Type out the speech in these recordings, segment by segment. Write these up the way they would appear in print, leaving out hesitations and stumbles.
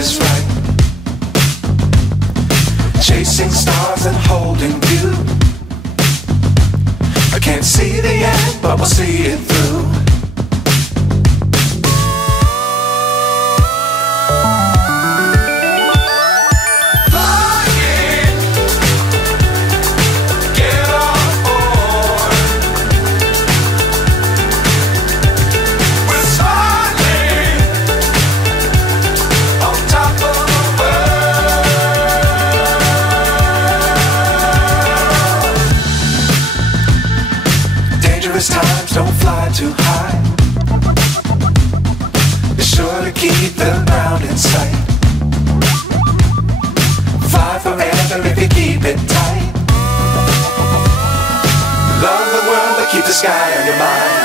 is right. Chasing stars and holding you. I can't see the end, but we'll see it through. Times don't fly too high. Be sure to keep the ground in sight. Fly forever if you keep it tight. Love the world but keep the sky on your mind.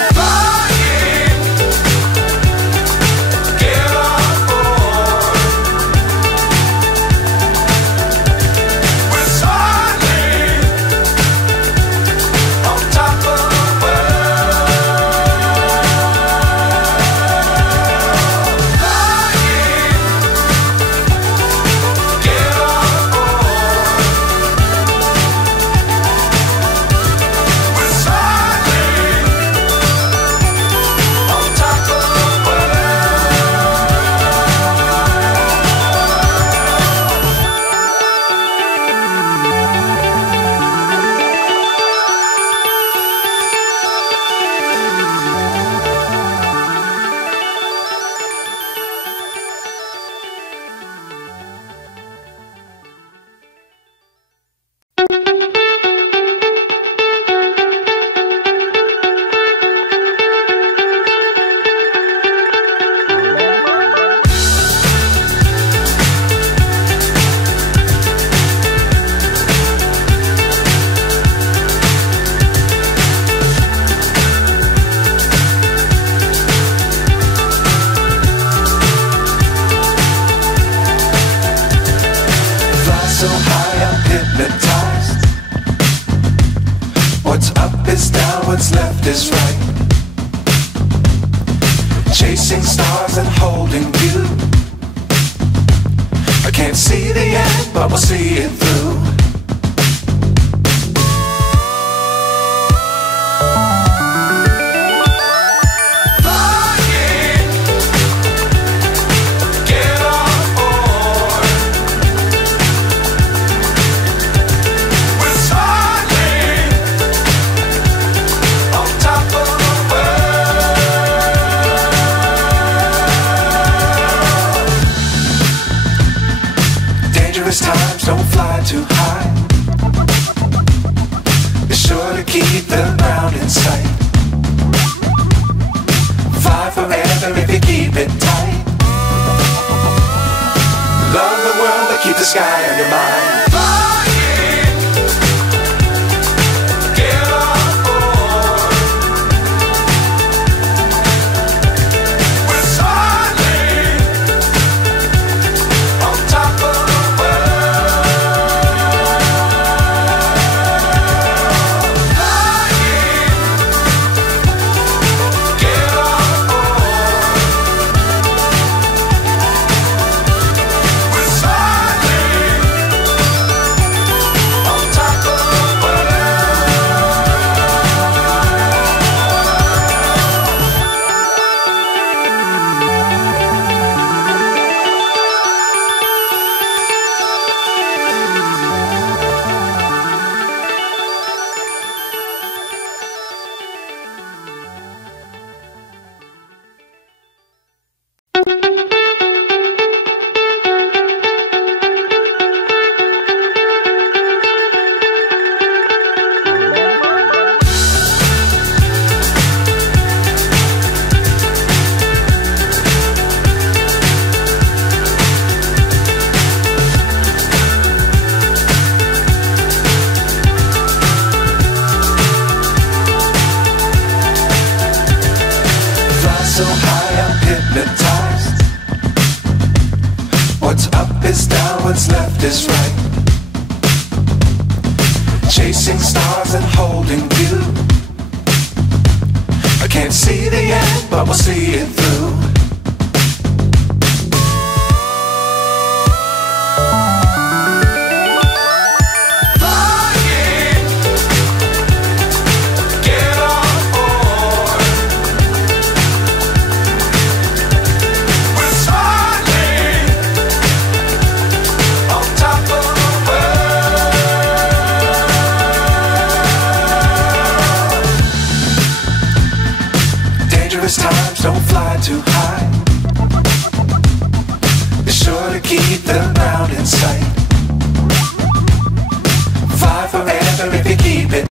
So high I'm hypnotized. What's up is down, what's left is right. Chasing stars and holding you. I can't see the end, but we'll see it through. Times don't fly too high. Be sure to keep the ground in sight. Fly forever if you keep it tight. Love the world but keep the sky on your mind. So high I'm hypnotized. What's up is down, what's left is right. Chasing stars and holding you. I can't see the end, but we'll see it through. don't fly too high. Be sure to keep the ground in sight. Fly forever if you keep